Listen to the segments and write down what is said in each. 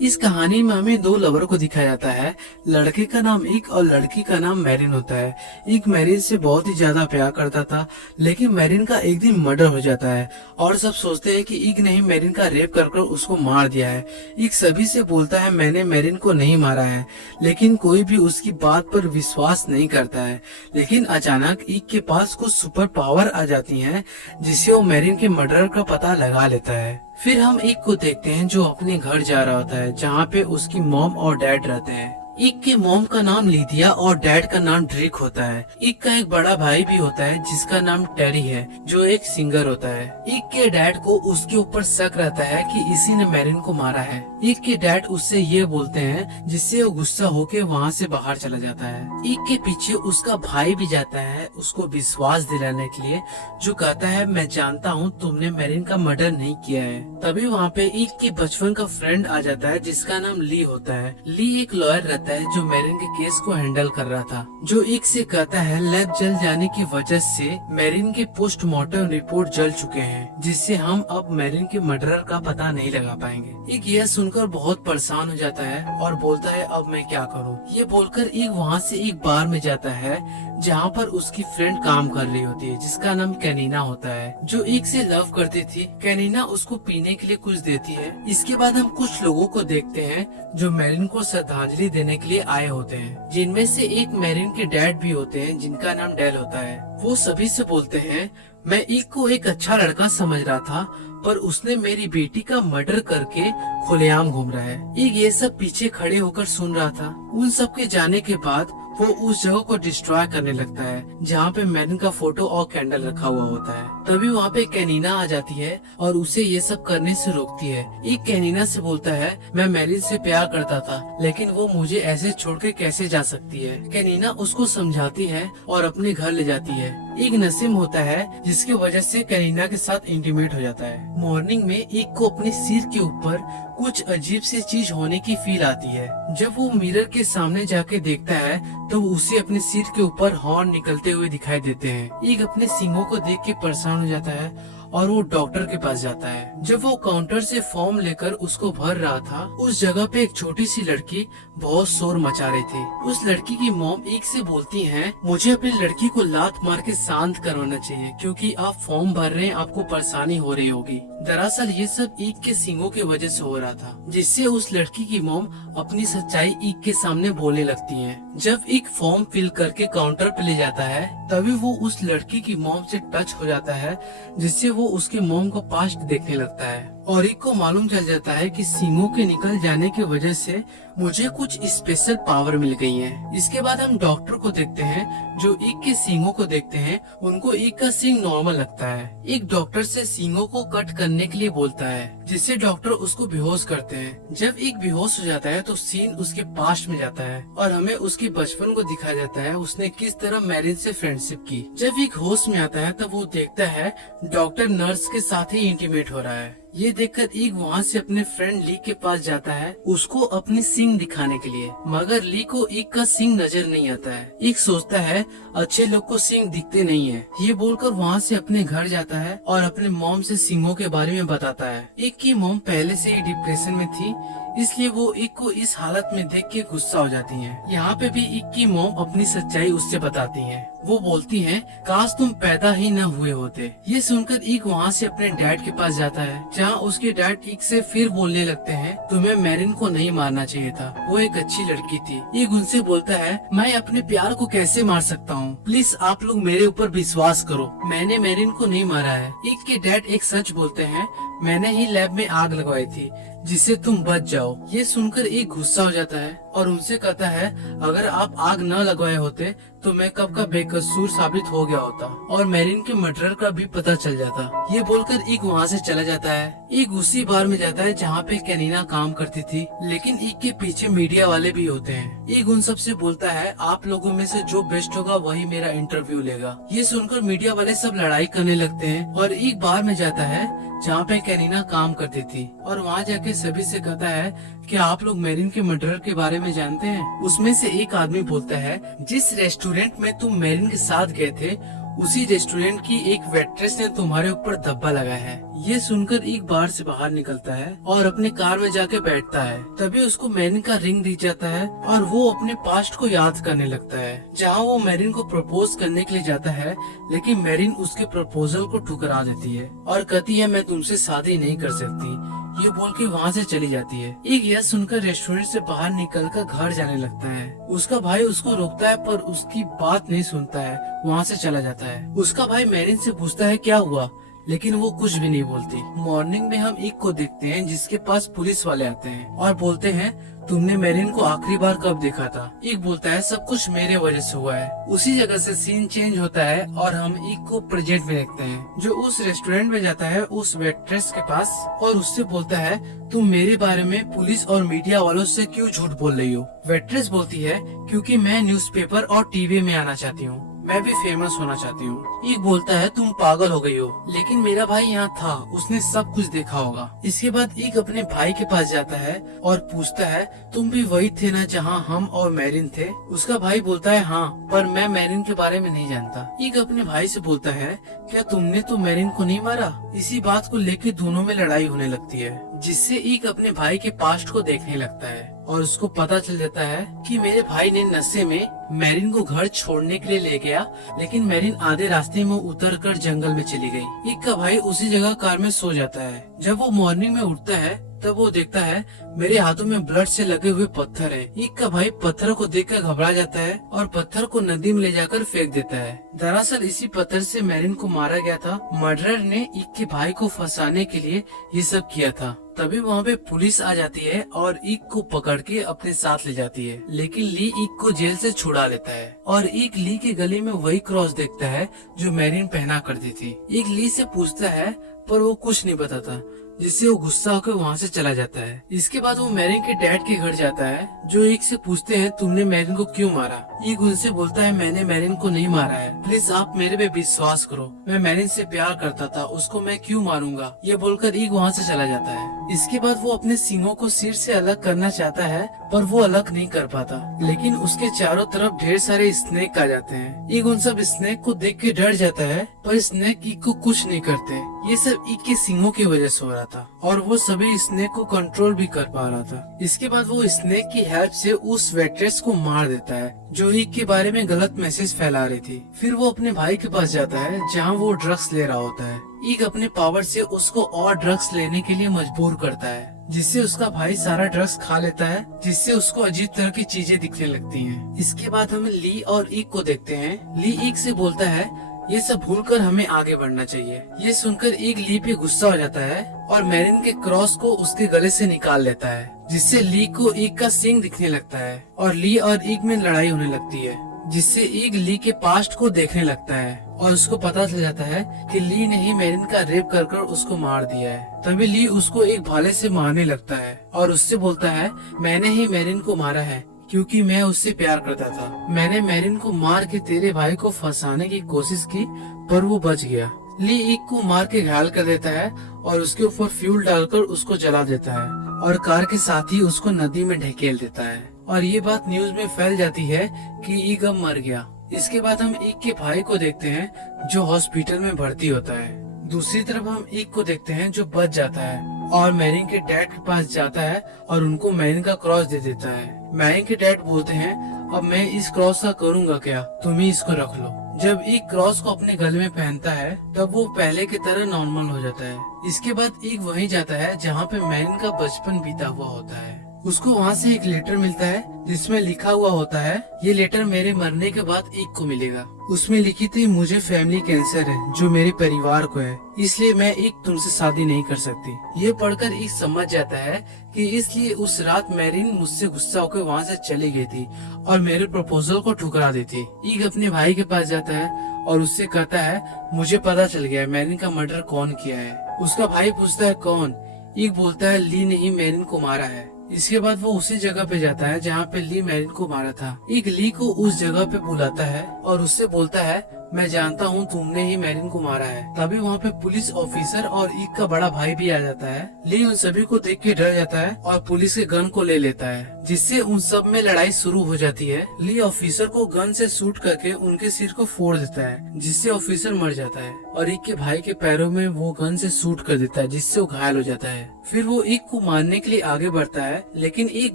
इस कहानी में हमें दो लवर को दिखाया जाता है। लड़के का नाम इक और लड़की का नाम मैरिन होता है। इक मैरिन से बहुत ही ज्यादा प्यार करता था, लेकिन मैरिन का एक दिन मर्डर हो जाता है और सब सोचते हैं कि इक ने ही मैरिन का रेप कर उसको मार दिया है। इक सभी से बोलता है मैंने मैरिन को नहीं मारा है, लेकिन कोई भी उसकी बात पर विश्वास नहीं करता है। लेकिन अचानक इक के पास कुछ सुपर पावर आ जाती है, जिससे वो मैरिन के मर्डर का पता लगा लेता है। फिर हम इक को देखते हैं जो अपने घर जा रहा होता है, जहाँ पे उसकी मॉम और डैड रहते हैं। इक के मॉम का नाम लिदिया और डैड का नाम ड्रिक होता है। इक का एक बड़ा भाई भी होता है जिसका नाम टेरी है, जो एक सिंगर होता है। इक के डैड को उसके ऊपर शक रहता है कि इसी ने मैरिन को मारा है। इक के डैड उससे ये बोलते हैं, जिससे वो गुस्सा होके वहाँ से बाहर चला जाता है। इक के पीछे उसका भाई भी जाता है उसको विश्वास दिलाने के लिए, जो कहता है मैं जानता हूँ तुमने मैरिन का मर्डर नहीं किया है। तभी वहाँ पे इक के बचपन का फ्रेंड आ जाता है जिसका नाम ली होता है। ली एक लॉयर रहता है जो मैरिन के केस को हैंडल कर रहा था, जो इक से कहता है लैब जल जाने की वजह से मैरिन के पोस्टमार्टम रिपोर्ट जल चुके हैं, जिससे हम अब मैरिन के मर्डरर का पता नहीं लगा पाएंगे। इक यह सुनकर बहुत परेशान हो जाता है और बोलता है अब मैं क्या करूं। ये बोलकर इक वहाँ से एक बार में जाता है जहाँ पर उसकी फ्रेंड काम कर रही होती है, जिसका नाम कैनिना होता है, जो इक से लव करती थी। कैनिना उसको पीने के लिए कुछ देती है। इसके बाद हम कुछ लोगों को देखते हैं जो मैरिन को श्रद्धांजलि देने के लिए आए होते हैं, जिनमें से एक मैरिन के डैड भी होते हैं जिनका नाम डेल होता है। वो सभी से बोलते हैं मैं इक को एक अच्छा लड़का समझ रहा था, पर उसने मेरी बेटी का मर्डर करके खुलेआम घूम रहा है। इक ये सब पीछे खड़े होकर सुन रहा था। उन सब के जाने के बाद वो उस जगह को डिस्ट्रॉय करने लगता है जहाँ पे मैरिन का फोटो और कैंडल रखा हुआ होता है। तभी वहाँ पे कैनिना आ जाती है और उसे ये सब करने से रोकती है। एक कैनिना से बोलता है मैं मैरिन से प्यार करता था, लेकिन वो मुझे ऐसे छोड़ के कैसे जा सकती है। कैनिना उसको समझाती है और अपने घर ले जाती है। एक नसीम होता है जिसकी वजह से कैनिना के साथ इंटीमेट हो जाता है। मॉर्निंग में एक को अपने सिर के ऊपर कुछ अजीब सी चीज होने की फील आती है। जब वो मिरर के सामने जाके देखता है तो उसे अपने सिर के ऊपर हॉर्न निकलते हुए दिखाई देते हैं। एक अपने सींगों को देख के परेशान हो जाता है और वो डॉक्टर के पास जाता है। जब वो काउंटर से फॉर्म लेकर उसको भर रहा था, उस जगह पे एक छोटी सी लड़की बहुत शोर मचा रही थी। उस लड़की की मॉम एक से बोलती है मुझे अपनी लड़की को लात मार के शांत करवाना चाहिए, क्योंकि आप फॉर्म भर रहे हैं, आपको परेशानी हो रही होगी। दरअसल ये सब ईक के सींगों की वजह से हो रहा था, जिससे उस लड़की की मॉम अपनी सच्चाई ईक के सामने बोलने लगती है। जब ईक फॉर्म फिल करके काउंटर पे ले जाता है, तभी वो उस लड़की की मॉम से टच हो जाता है, जिससे वो उसके मॉम को पास्ट देखने लगता है। और ईक को मालूम चल जाता है कि सींगों के निकल जाने की वजह से मुझे कुछ स्पेशल पावर मिल गई है। इसके बाद हम डॉक्टर को देखते हैं जो ईक के सींगों को देखते हैं। उनको ईक का सींग नॉर्मल लगता है। एक डॉक्टर से सींगों को कट करने के लिए बोलता है, जिससे डॉक्टर उसको बेहोश करते हैं। जब ईक बेहोश हो जाता है तो सीन उसके पास्ट में जाता है और हमें उसके बचपन को दिखाया जाता है, उसने किस तरह मैरिन से फ्रेंडशिप की। जब ईक होश में आता है तब वो देखता है डॉक्टर नर्स के साथ ही इंटीमेट हो रहा है। ये देखकर ईक वहाँ से अपने फ्रेंड ली के पास जाता है उसको अपनी सींग दिखाने के लिए, मगर ली को ईक का सींग नजर नहीं आता है। ईक सोचता है अच्छे लोग को सींग दिखते नहीं है। ये बोलकर वहाँ से अपने घर जाता है और अपने मॉम से सींगों के बारे में बताता है। ईक की मॉम पहले से ही डिप्रेशन में थी, इसलिए वो ईक को इस हालत में देख के गुस्सा हो जाती हैं। यहाँ पे भी ईक की मॉम अपनी सच्चाई उससे बताती हैं। वो बोलती हैं काश तुम पैदा ही न हुए होते। ये सुनकर ईक वहाँ से अपने डैड के पास जाता है, जहाँ उसके डैड ईक से फिर बोलने लगते हैं तुम्हें मैरिन को नहीं मारना चाहिए था, वो एक अच्छी लड़की थी। ईक उनसे बोलता है मैं अपने प्यार को कैसे मार सकता हूँ, प्लीज आप लोग मेरे ऊपर विश्वास करो, मैंने मैरिन को नहीं मारा है। ईक के डैड एक सच बोलते हैं मैंने ही लैब में आग लगवाई थी जिससे तुम बच जाओ। ये सुनकर एक गुस्सा हो जाता है और उनसे कहता है अगर आप आग न लगवाए होते तो मैं कब का बेकसूर साबित हो गया होता और मैरिन के मर्डर का भी पता चल जाता। ये बोलकर ईक वहाँ से चला जाता है। ईक उसी बार में जाता है जहाँ पे कैनिना काम करती थी, लेकिन ईक के पीछे मीडिया वाले भी होते हैं। ईक उन सब से बोलता है आप लोगों में से जो बेस्ट होगा वही मेरा इंटरव्यू लेगा। ये सुनकर मीडिया वाले सब लड़ाई करने लगते हैं और ईक बार में जाता है जहाँ पे कैनिना काम करती थी और वहाँ जाके सभी से कहता है कि आप लोग मैरिन के मर्डर के बारे में जानते हैं। उसमें से एक आदमी बोलता है जिस रेस्टोरेंट में तुम मैरिन के साथ गए थे उसी रेस्टोरेंट की एक वेट्रेस ने तुम्हारे ऊपर धब्बा लगाया है। ये सुनकर एक बार से बाहर निकलता है और अपने कार में जाके बैठता है। तभी उसको मैरिन का रिंग दिख जाता है और वो अपने पास्ट को याद करने लगता है, जहाँ वो मैरिन को प्रपोज करने के लिए जाता है, लेकिन मैरिन उसके प्रपोजल को ठुकरा देती है और कहती है मैं तुमसे शादी नहीं कर सकती। ये बोल के वहाँ से चली जाती है। एक यह सुनकर रेस्टोरेंट से बाहर निकलकर घर जाने लगता है। उसका भाई उसको रोकता है पर उसकी बात नहीं सुनता है, वहाँ से चला जाता है। उसका भाई मैरिन से पूछता है क्या हुआ, लेकिन वो कुछ भी नहीं बोलती। मॉर्निंग में हम एक को देखते हैं जिसके पास पुलिस वाले आते हैं और बोलते हैं तुमने मैरिन को आखिरी बार कब देखा था। एक बोलता है सब कुछ मेरे वजह से हुआ है। उसी जगह से सीन चेंज होता है और हम एक को प्रेजेंट में देखते हैं जो उस रेस्टोरेंट में जाता है उस वेट्रेस के पास और उससे बोलता है तुम मेरे बारे में पुलिस और मीडिया वालों से क्यों झूठ बोल रही हो। वेट्रेस बोलती है क्योंकि मैं न्यूज़पेपर और टीवी में आना चाहती हूँ, मैं भी फेमस होना चाहती हूँ। एक बोलता है तुम पागल हो गई हो, लेकिन मेरा भाई यहाँ था, उसने सब कुछ देखा होगा। इसके बाद एक अपने भाई के पास जाता है और पूछता है तुम भी वही थे ना जहाँ हम और मैरिन थे। उसका भाई बोलता है हाँ, पर मैं मैरिन के बारे में नहीं जानता। एक अपने भाई से बोलता है क्या तुमने तो मैरिन को नहीं मारा। इसी बात को लेकर दोनों में लड़ाई होने लगती है, जिससे एक अपने भाई के पास्ट को देखने लगता है और उसको पता चल जाता है कि मेरे भाई ने नशे में मैरिन को घर छोड़ने के लिए ले गया, लेकिन मैरिन आधे रास्ते में उतरकर जंगल में चली गई। एक का भाई उसी जगह कार में सो जाता है। जब वो मॉर्निंग में उठता है तब वो देखता है मेरे हाथों में ब्लड से लगे हुए पत्थर है। एक का भाई पत्थर को देखकर घबरा जाता है और पत्थर को नदी में ले जाकर फेंक देता है। दरअसल इसी पत्थर से मैरिन को मारा गया था। मर्डरर ने एक के भाई को फंसाने के लिए ये सब किया था। तभी वहाँ पे पुलिस आ जाती है और ईक को पकड़ के अपने साथ ले जाती है, लेकिन ली ईक को जेल से छुड़ा लेता है और ईक ली के गले में वही क्रॉस देखता है जो मैरिन पहना करती थी। ईक ली से पूछता है पर वो कुछ नहीं बताता, जिससे वो गुस्सा होकर वहाँ से चला जाता है। इसके बाद वो मैरिन के डैड के घर जाता है, जो ईक से पूछते हैं तुमने मैरिन को क्यों मारा। ईक उनसे बोलता है मैंने मैरिन को नहीं मारा है, प्लीज आप मेरे पे विश्वास करो, मैं मैरिन से प्यार करता था, उसको मैं क्यों मारूंगा। ये बोलकर ईक वहाँ से चला जाता है। इसके बाद वो अपने सींगों को सिर से अलग करना चाहता है पर वो अलग नहीं कर पाता, लेकिन उसके चारों तरफ ढेर सारे स्नेक आ जाते हैं। ईक उन सब स्नेक को देख के डर जाता है पर स्नेक ईक को कुछ नहीं करते। ये सब ईक के सींगों की वजह से हो रहा था और वो सभी स्नेक को कंट्रोल भी कर पा रहा था। इसके बाद वो स्नेक की हेल्प से उस वेट्रेस को मार देता है जो ईक के बारे में गलत मैसेज फैला रही थी। फिर वो अपने भाई के पास जाता है जहाँ वो ड्रग्स ले रहा होता है। ईक अपने पावर से उसको और ड्रग्स लेने के लिए मजबूर करता है, जिससे उसका भाई सारा ड्रग्स खा लेता है, जिससे उसको अजीब तरह की चीजें दिखने लगती हैं। इसके बाद हम ली और ईक को देखते हैं। ली ईक से बोलता है ये सब भूलकर हमें आगे बढ़ना चाहिए। ये सुनकर ईक ली पे गुस्सा हो जाता है और मैरिन के क्रॉस को उसके गले से निकाल लेता है, जिससे ली को ईक का सींग दिखने लगता है और ली और ईक में लड़ाई होने लगती है, जिससे ईक ली के पास्ट को देखने लगता है और उसको पता चल जाता है कि ली ने ही मैरिन का रेप कर उसको मार दिया है। तभी ली उसको एक भाले से मारने लगता है और उससे बोलता है मैंने ही मैरिन को मारा है क्योंकि मैं उससे प्यार करता था। मैंने मैरिन को मार के तेरे भाई को फंसाने की कोशिश की पर वो बच गया। ली ईक को मार के घायल कर देता है और उसके ऊपर फ्यूल डालकर उसको जला देता है और कार के साथ ही उसको नदी में ढकेल देता है और ये बात न्यूज में फैल जाती है कि ईक अब मर गया। इसके बाद हम ईक के भाई को देखते हैं जो हॉस्पिटल में भर्ती होता है। दूसरी तरफ हम ईक को देखते हैं जो बच जाता है और मैरिन के डैड के पास जाता है और उनको मैरिन का क्रॉस दे देता है। मैरिन के डैड बोलते हैं अब मैं इस क्रॉस का करूँगा क्या, तुम ही इसको रख लो। जब ईक क्रॉस को अपने गले में पहनता है तब वो पहले की तरह नॉर्मल हो जाता है। इसके बाद ईक वहीं जाता है जहाँ पे मैरिन का बचपन बीता हुआ होता है। उसको वहाँ से एक लेटर मिलता है जिसमें लिखा हुआ होता है ये लेटर मेरे मरने के बाद ईक को मिलेगा। उसमें लिखी थी मुझे फैमिली कैंसर है जो मेरे परिवार को है, इसलिए मैं ईक तुमसे शादी नहीं कर सकती। ये पढ़कर ईक समझ जाता है कि इसलिए उस रात मैरिन मुझसे गुस्सा होकर वहाँ से चली गई थी और मेरे प्रपोजल को ठुकरा दी थी। ईक अपने भाई के पास जाता है और उससे कहता है मुझे पता चल गया मैरिन का मर्डर कौन किया है। उसका भाई पूछता है कौन। ईक बोलता है ली ने ही मैरिन को मारा है। इसके बाद वो उसी जगह पे जाता है जहाँ पे ली मैरिन को मारा था। एक ली को उस जगह पे बुलाता है और उससे बोलता है, मैं जानता हूँ तुमने ही मैरिन को मारा है। तभी वहाँ पे पुलिस ऑफिसर और ईक का बड़ा भाई भी आ जाता है। ली उन सभी को देख के डर जाता है और पुलिस के गन को ले लेता है, जिससे उन सब में लड़ाई शुरू हो जाती है। ली ऑफिसर को गन से शूट करके उनके सिर को फोड़ देता है, जिससे ऑफिसर मर जाता है और ईक के भाई के पैरों में वो गन से शूट कर देता है, जिससे वो घायल हो जाता है। फिर वो ईक को मारने के लिए आगे बढ़ता है, लेकिन ईक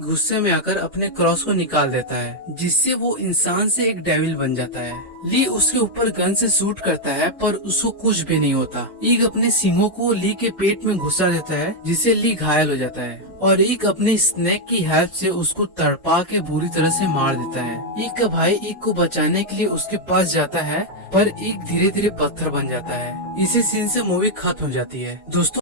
गुस्से में आकर अपने क्रॉस को निकाल देता है, जिससे वो इंसान से एक डेविल बन जाता है। ली उसके ऊपर गन से शूट करता है पर उसको कुछ भी नहीं होता। ईक अपने सींगों को ली के पेट में घुसा देता है, जिससे ली घायल हो जाता है और ईक अपने स्नेक की हेल्प से उसको तड़पा के बुरी तरह से मार देता है। ईक का भाई ईक को बचाने के लिए उसके पास जाता है, पर ईक धीरे धीरे पत्थर बन जाता है। इसी सीन से मूवी खत्म हो जाती है। दोस्तों